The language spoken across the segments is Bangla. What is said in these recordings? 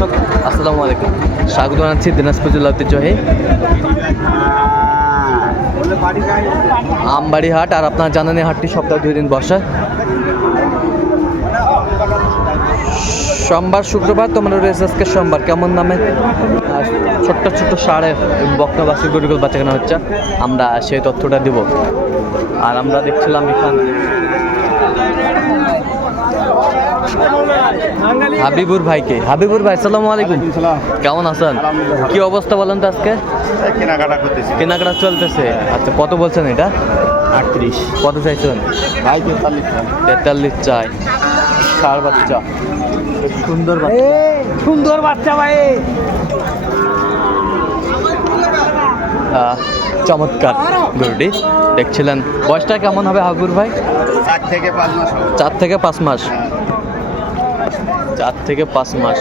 দর্শক, আসসালামু আলাইকুম। স্বাগত জানাচ্ছি দিনাজপুর জেলা ঐতিহ্যবাহী আমবাড়ি হাট, আর আপনার জানেন হাটটি সপ্তাহে দুই দিন বসে। সোমবার, শুক্রবার, তোমরা রয়েছে আজকে সোমবার। কেমন নামে? ছোট্ট ছোট্ট সাড়ে বক্তবাসী গরুগুলো বাচ্চা কেনা হচ্ছে। আমরা সেই তথ্যটা দিব। আর আমরা দেখছিলাম এখানে হাবিবুর ভাইকে। হাবিবুর ভাই সালাম আলাইকুম। কেমন আছেন? কি অবস্থা বলেন তো আজকে? কেনাকাটা করতেছি। কেনাকাটা চলতেছে। আচ্ছা কত বলছেন এটা? আটত্রিশ। কত চাইছেন? ভাই তেতাল্লিশ তেতাল্লিশ চাই। ষাড় বাচ্চা। সুন্দর বাচ্চা। সুন্দর বাচ্চা ভাই। চমৎকার গরুটি। দেখছিলেন। বয়সটা কেমন হবে হাবুর ভাই? চার থেকে পাঁচ মাস চার থেকে পাঁচ মাস। চার থেকে পাঁচ মাস।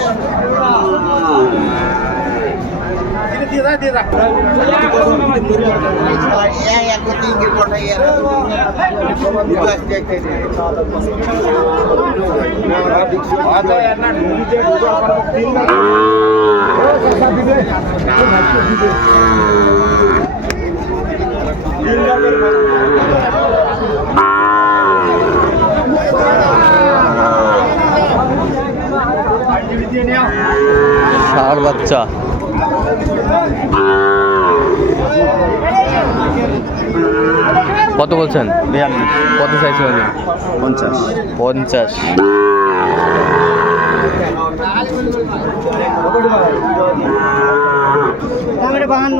ষাড় বাচ্চা কত বলছেন? কত চাইছেন উনি? পঞ্চাশ। পঞ্চাশ। বাহান্ন।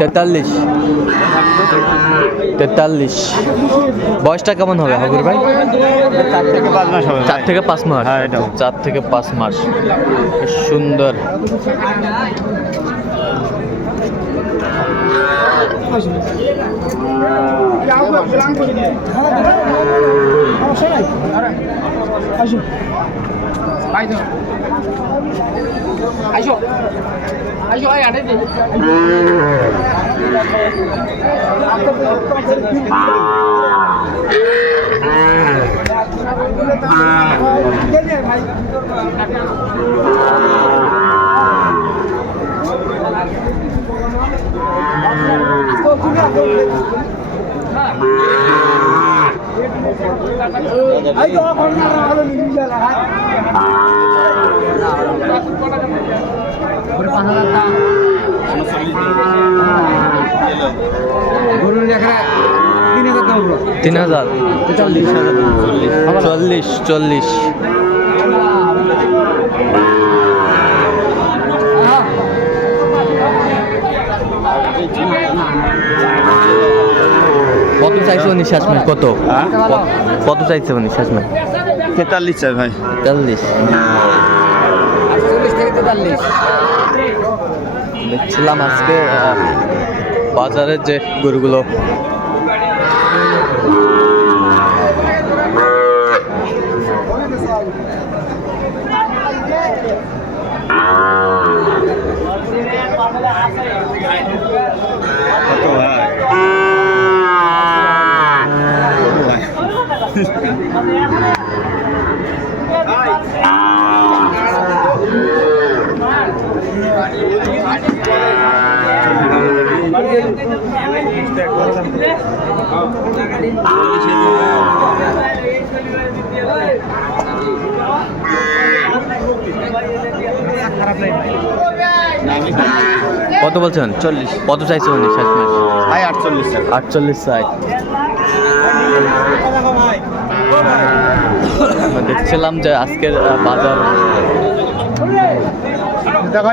তেতাল্লিশ। তেতাল্লিশ। বয়সটা কেমন হবে হাবির ভাই? চার থেকে পাঁচ মাস হবে চার থেকে পাঁচ মাস? হ্যাঁ। চার থেকে পাঁচ মাস। বেশ সুন্দর তিন হাজার চল্লিশ চল্লিশ কত চাইছে উনি শেষমেশ কত? হ্যাঁ? ক- কত চাইছে উনি শেষমেশ তেতাল্লিশ চাই ভাই। চল্লিশ চল্লিশ থেকে তেতাল্লিশ। দেখছিলাম আজকে বাজারের যে গরুগুলো। কত কত বলছেন? চল্লিশ। কত চাইছে উনি? শেষমেশ ভাই আটচল্লিশ আটচল্লিশ চাই। দেখছিলাম যে আজকের বাজার দেখা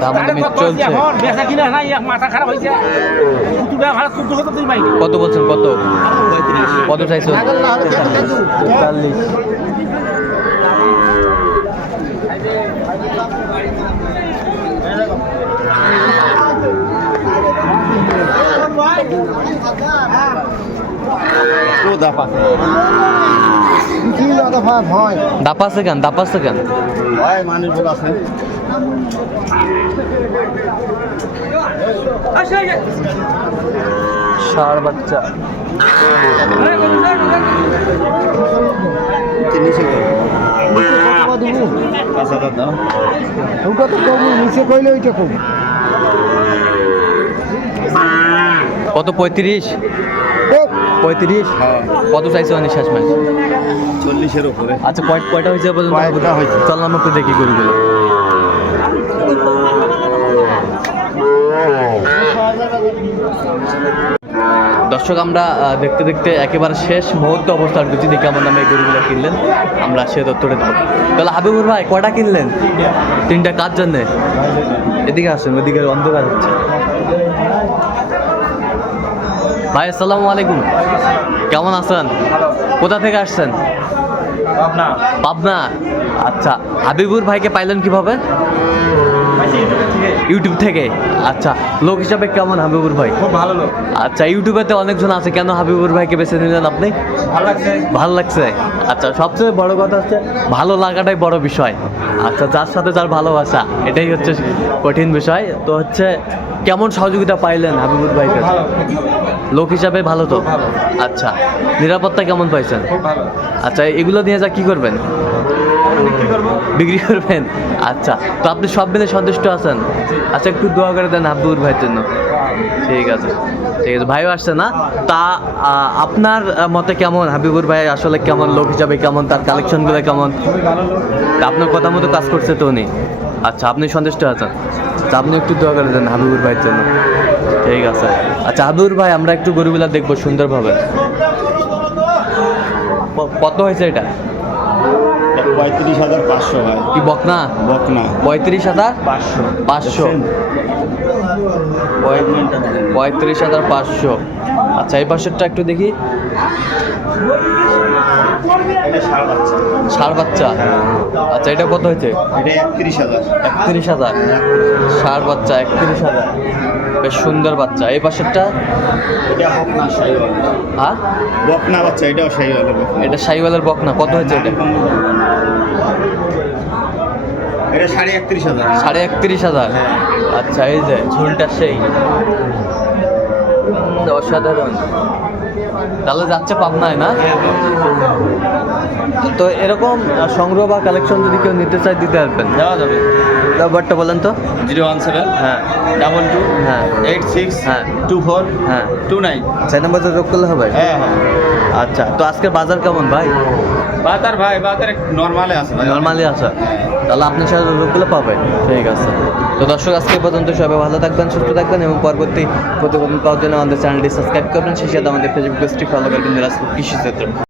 দামাদামি চলছে। বেচা কিনা মাথা খারাপ হয়েছে কুতুটা ভাড়া কুতু বলছেন? কত? কত চাইছো? দাপা কেন? কেন? ভাই মানুষ বল আছে ষাড় বাচ্চা। নিচে কো পাঁচ হাজার ওটা তো কম নিচে কইলে ওইটা কম কত? পঁয়ত্রিশ? পঁয়ত্রিশ? হ্যাঁ কত চাইছো মানে শেষ ম্যাচ? চল্লিশের উপরে। আচ্ছা কয় কয়টা হয়েছে হয়েছে? চল আমরা একটু দেখি গরুগুলো। দর্শক আমরা দেখতে দেখতে একেবারে শেষ মুহূর্ত অবস্থার গুছি দেখে আমার নামে গরুগুলো কিনলেন। আমরা সে দত্তরে দেবো। তাহলে হাবিবুর ভাই কটা কিনলেন? তিনটা কাজ জন্যে? এদিকে আসেন ওদিকে অন্ধকার হচ্ছে। ভাই আসসালামু আলাইকুম। কেমন আছেন? কোথা থেকে আসছেন? পাবনা। পাবনা। আচ্ছা হাবিবুর ভাইকে পাইলেন কীভাবে? ইউটিউব থেকে। আচ্ছা লোক হিসাবে কেমন হাবিবুর ভাই? খুব ভালো লোক। আচ্ছা ইউটিউবেতে অনেকজন আছে কেন হাবিবুর ভাইকে বেছে নিলেন আপনি? ভালো লাগছে। ভালো লাগছে। আচ্ছা সবচেয়ে বড় কথা হচ্ছে ভালো লাগাটাই বড় বিষয়। আচ্ছা যার সাথে যার ভালোবাসা এটাই হচ্ছে কঠিন বিষয়। তো হচ্ছে কেমন সহযোগিতা পাইলেন হাবিবুর ভাইকে? লোক হিসাবে ভালো তো? আচ্ছা নিরাপত্তা কেমন পাইছেন? আচ্ছা এগুলো নিয়ে যা কি করবেন? বিক্রি করব? বিক্রি করবেন? আচ্ছা তো আপনি সব মিলে সন্তুষ্ট আছেন? আচ্ছা একটু দোয়া করে দেন হাবিবুর ভাইয়ের জন্য। ঠিক আছে ঠিক আছে। ভাইও আসছে না? তা আপনার মতে কেমন? হাবিবুর ভাই আসলে কেমন? লোক হিসাবে কেমন? তার কালেকশনগুলো কেমন? আপনার কথা মতো কাজ করছে তো উনি। আচ্ছা আপনি সন্তুষ্ট আছেন? তা আপনি একটু দোয়া করে দেন হাবিবুর ভাইয়ের জন্য। ঠিক আছে। আচ্ছা হাবিবুর ভাই, আমরা একটু গরুগুলা দেখব সুন্দরভাবে। কত হয়েছে এটা? পঁয়ত্রিশ হাজার পাঁচশো ভাই। কি বকনা? বকনা। পঁয়ত্রিশ হাজার? পাঁচশো। পাঁচশো? পঁয়ত্রিশ হাজার পাঁচশো। আচ্ছা এই পাশেরটা একটু দেখি। ষাট বাচ্চা। আচ্ছা এটা কত হয়েছে? এটা একত্রিশ হাজার। একত্রিশ হাজার। ষাড় বাচ্চা একত্রিশ হাজার। বেশ সুন্দর বাচ্চা। এই পাশেরটা? এটা বকনা শাহিওয়াল হ্যাঁ? বকনা বাচ্চা এটাও শাহিওয়াল এটা সাইওয়ালের বকনা। কত হয়েছে এটা? এটা সাড়ে একত্রিশ হাজার। সাড়ে একত্রিশ হাজার? আচ্ছা এই যে ঝুলটা সেই। অসাধারণ। তাহলে যাচ্ছে পাবনায় না? তো এরকম সংগ্রহ বা কালেকশন যদি কেউ নিতে চায় দিতে পারবেন। দেওয়া যাবে। নাম্বারটা বলেন তো। জিরো ওয়ান সেভেন হ্যাঁ। ডাবল টু হ্যাঁ। এইট সিক্স হ্যাঁ। টু ফোর হ্যাঁ। Two nine. সেই নাম্বারটা যোগ করলে হবে? হ্যাঁ হ্যাঁ। আচ্ছা তো আজকে বাজার কেমন ভাই? বাজার ভাই বাজার নর্মালে আছে ভাই। নর্মালি আছে? তাহলে আপনার সাথে যোগাযোগগুলো পাবেন। ঠিক আছে। তো দর্শক আজকে পর্যন্ত সবাই ভালো থাকবেন সুস্থ থাকবেন এবং পরবর্তী প্রতিবেদন পাওয়ার জন্য আমাদের চ্যানেলটি সাবস্ক্রাইব করবেন। সেই সাথে আমাদের ফেসবুক পেজটি ফলো করবেন কৃষি ক্ষেত্র